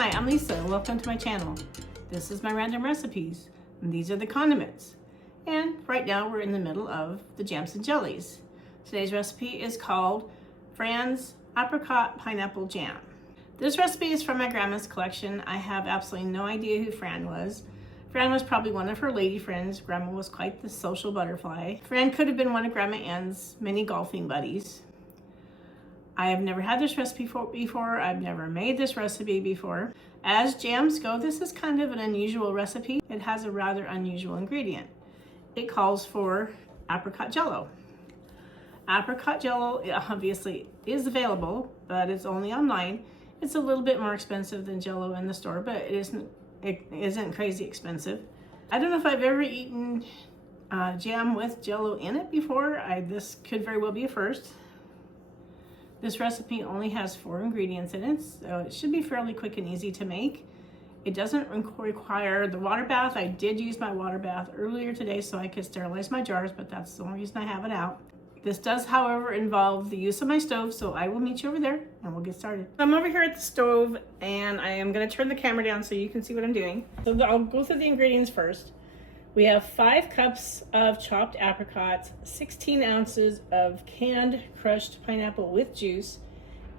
Hi, I'm Lisa and welcome to my channel. This is my random recipes and these are the condiments. And right now we're in the middle of the jams and jellies. Today's recipe is called Fran's Apricot-Pineapple Jam. This recipe is from my grandma's collection. I have absolutely no idea who Fran was. Fran was probably one of her lady friends. Grandma was quite the social butterfly. Fran could have been one of Grandma Ann's many golfing buddies. I have never had this recipe before. I've never made this recipe before. As jams go, this is kind of an unusual recipe. It has a rather unusual ingredient. It calls for apricot jello. Apricot jello obviously is available, but it's only online. It's a little bit more expensive than jello in the store, but it isn't crazy expensive. I don't know if I've ever eaten jam with jello in it before. This could very well be a first. This recipe only has 4 ingredients in it, so it should be fairly quick and easy to make. It doesn't require the water bath. I did use my water bath earlier today so I could sterilize my jars, but that's the only reason I have it out. This does, however, involve the use of my stove, so I will meet you over there and we'll get started. I'm over here at the stove and I am going to turn the camera down so you can see what I'm doing. So I'll go through the ingredients first. We have 5 cups of chopped apricots, 16 ounces of canned crushed pineapple with juice,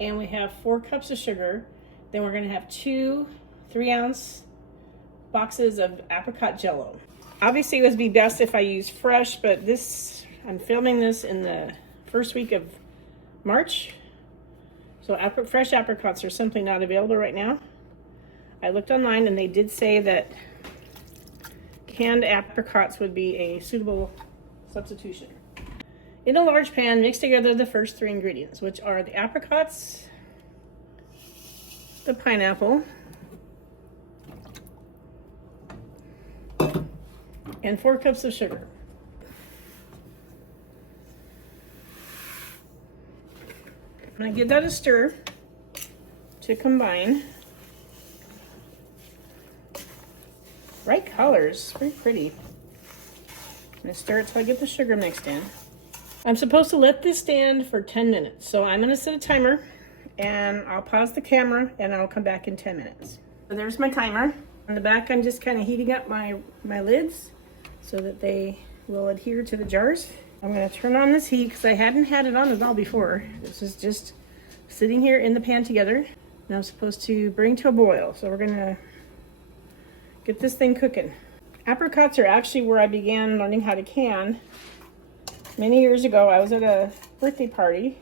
and we have 4 cups of sugar. Then we're going to have 2 3-ounce boxes of apricot jello. Obviously it would be best if I use fresh, but I'm filming this in the first week of March, so fresh apricots are simply not available right now. I looked online and they did say that canned apricots would be a suitable substitution. In a large pan, mix together the first 3 ingredients, which are the apricots, the pineapple, and 4 cups of sugar. I'm going to give that a stir to combine. Bright colors, very pretty. I'm going to stir it till I get the sugar mixed in. I'm supposed to let this stand for 10 minutes, so I'm going to set a timer and I'll pause the camera and I'll come back in 10 minutes. So there's my timer. On the back I'm just kind of heating up my lids so that they will adhere to the jars. I'm going to turn on this heat because I hadn't had it on at all before. This is just sitting here in the pan together. Now I'm supposed to bring to a boil, so we're going to get this thing cooking. Apricots are actually where I began learning how to can. Many years ago, I was at a birthday party,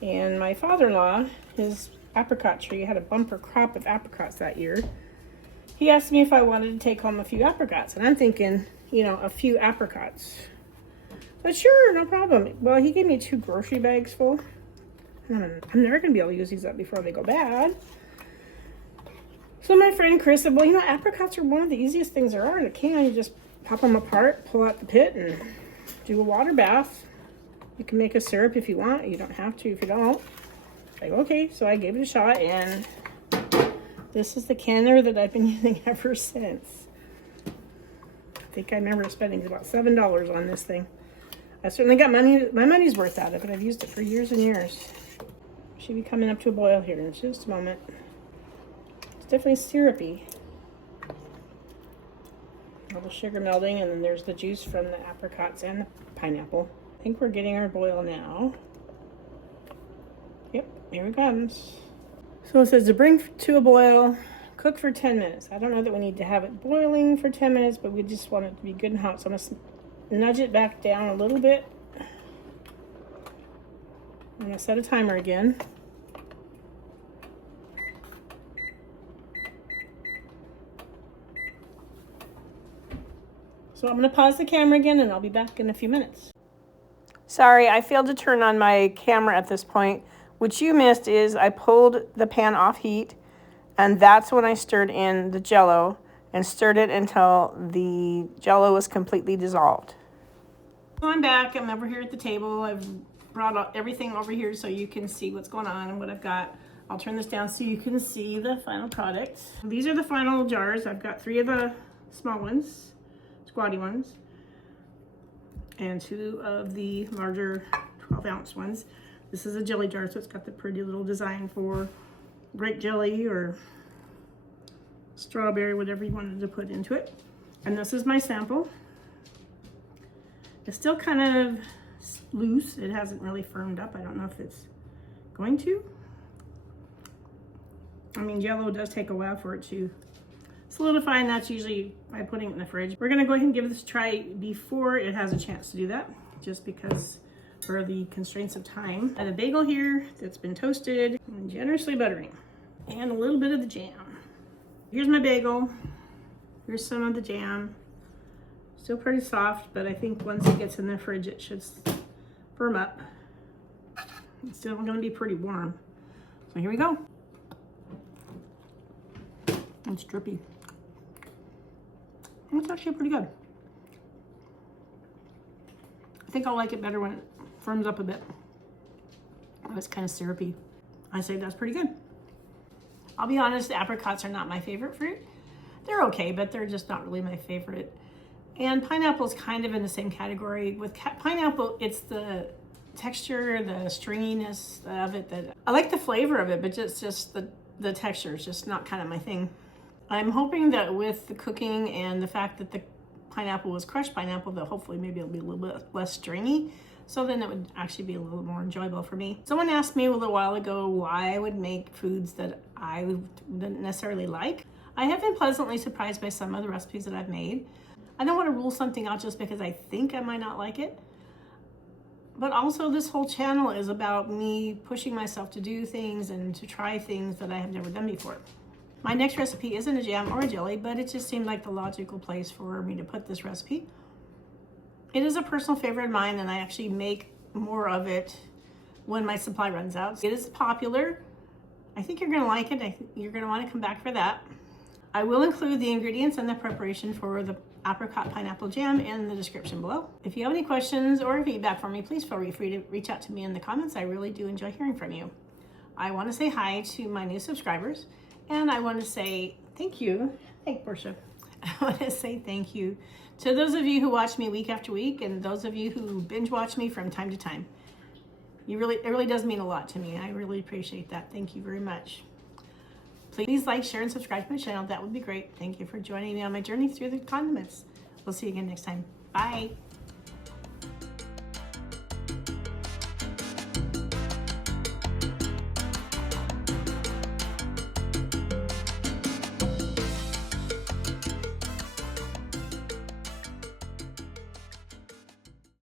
and my father-in-law, his apricot tree had a bumper crop of apricots that year. He asked me if I wanted to take home a few apricots, and I'm thinking, you know, a few apricots. But sure, no problem. Well, he gave me 2 grocery bags full. I'm never going to be able to use these up before they go bad. So my friend Chris said, well, you know, apricots are one of the easiest things there are in a can. You just pop them apart, pull out the pit, and do a water bath. You can make a syrup if you want. You don't have to if you don't. Like, okay, so I gave it a shot, and this is the canner that I've been using ever since. I think I remember spending about $7 on this thing. I certainly got my money's worth out of it. I've used it for years and years. Should be coming up to a boil here in just a moment. Definitely syrupy. All the sugar melting, and then there's the juice from the apricots and the pineapple. I think we're getting our boil now. Yep, here it comes. So it says to bring to a boil, cook for 10 minutes. I don't know that we need to have it boiling for 10 minutes, but we just want it to be good and hot. So I'm going to nudge it back down a little bit. I'm going to set a timer again. So I'm going to pause the camera again and I'll be back in a few minutes. Sorry, I failed to turn on my camera at this point. What you missed is I pulled the pan off heat, and that's when I stirred in the jello and stirred it until the jello was completely dissolved. So I'm back. I'm over here at the table. I've brought everything over here so you can see what's going on and what I've got. I'll turn this down so you can see the final product. These are the final jars. I've got 3 of the small ones. Squatty ones, and 2 of the larger 12-ounce ones. This is a jelly jar, so it's got the pretty little design for grape jelly or strawberry, whatever you wanted to put into it. And this is my sample. It's still kind of loose. It hasn't really firmed up. I don't know if it's going to. I mean, Jell-O does take a while for it to solidify, and that's usually by putting it in the fridge. We're gonna go ahead and give this a try before it has a chance to do that, just because for the constraints of time. I have a bagel here that's been toasted and generously buttering, and a little bit of the jam. Here's my bagel. Here's some of the jam. Still pretty soft, but I think once it gets in the fridge, it should firm up. It's still gonna be pretty warm. So here we go. It's drippy. It's actually pretty good. I think I'll like it better when it firms up a bit. Oh, it's kind of syrupy. I say that's pretty good. I'll be honest, the apricots are not my favorite fruit. They're okay, but they're just not really my favorite. And pineapple is kind of in the same category. With pineapple, it's the texture, the stringiness of it that I like the flavor of it, but just the texture is just not kind of my thing. I'm hoping that with the cooking and the fact that the pineapple was crushed pineapple, that hopefully maybe it'll be a little bit less stringy. So then it would actually be a little more enjoyable for me. Someone asked me a little while ago why I would make foods that I didn't necessarily like. I have been pleasantly surprised by some of the recipes that I've made. I don't want to rule something out just because I think I might not like it. But also this whole channel is about me pushing myself to do things and to try things that I have never done before. My next recipe isn't a jam or a jelly, but it just seemed like the logical place for me to put this recipe. It is a personal favorite of mine, and I actually make more of it when my supply runs out. It is popular. I think you're gonna like it. I think you're gonna wanna come back for that. I will include the ingredients and the preparation for the apricot pineapple jam in the description below. If you have any questions or feedback for me, please feel free to reach out to me in the comments. I really do enjoy hearing from you. I wanna say hi to my new subscribers, and I wanna say thank you. Hey, Portia. I wanna say thank you to those of you who watch me week after week, and those of you who binge watch me from time to time. It really does mean a lot to me. I really appreciate that. Thank you very much. Please like, share, and subscribe to my channel. That would be great. Thank you for joining me on my journey through the condiments. We'll see you again next time. Bye.